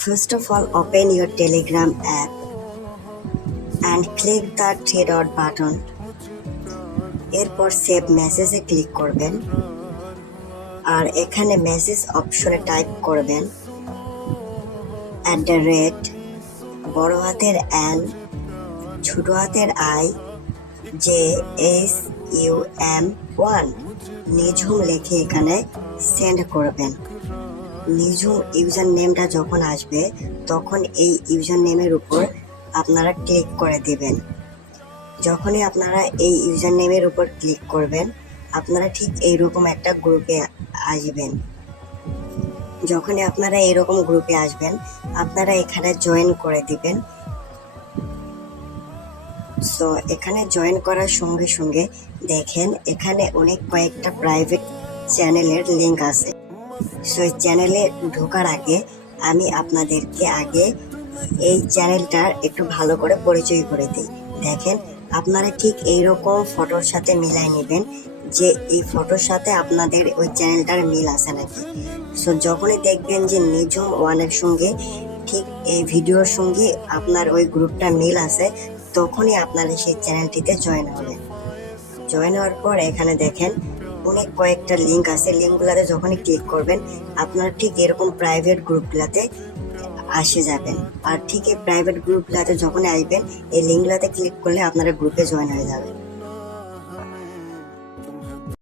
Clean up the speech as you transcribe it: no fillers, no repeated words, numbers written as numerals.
First of all, open your Telegram app and click the three dot button. এরপর save মেসেজে click করবেন আর এখানে message অপশনে type করবেন বড় হাতের N ছোট হাতের I JSUM1 নিঝুম লিখে এখানে সেন্ড করবেন। নিঝুম ইউজার নেমটা যখন আসবে তখন এই ইউজার নেমের উপর আপনারা ক্লিক করে দিবেন। যখনই আপনারা এই ইউজার নেমের উপর ক্লিক করবেন আপনারা ঠিক এইরকম একটা গ্রুপে আসবেন। যখনই আপনারা এরকম গ্রুপে আসবেন আপনারা এখানে জয়েন করে দিবেন। সো এখানে জয়েন করার সঙ্গে সঙ্গে দেখেন এখানে অনেক কয়েকটা প্রাইভেট চ্যানেলের লিঙ্ক আছে। সো এই চ্যানেলে ঢোকার আগে আমি আপনাদেরকে আগে এই চ্যানেলটার একটু ভালো করে পরিচয় করে দিই। দেখেন আপনারা ঠিক এইরকম ফটোর সাথে মিলাই নেবেন যে এই ফটোর সাথে আপনাদের ওই চ্যানেলটার মিল আছে নাকি। সো যখনই দেখবেন যে নিঝুম ওয়ানের সঙ্গে ঠিক এই ভিডিওর সঙ্গে আপনার ওই গ্রুপটা মিল আছে তখনই আপনারা সেই চ্যানেলটিতে জয়েন হবেন। জয়েন হওয়ার পর এখানে দেখেন অনেক কয়েকটা লিঙ্ক আছে। লিঙ্কগুলোতে যখনই ক্লিক করবেন আপনারা ঠিক এরকম প্রাইভেট গ্রুপগুলোতে আসে যাবেন। আর ঠিক এই প্রাইভেট গ্রুপগুলোতে যখন আসবেন এই লিঙ্কগুলোতে ক্লিক করলে আপনারা গ্রুপে জয়েন হয়ে যাবেন।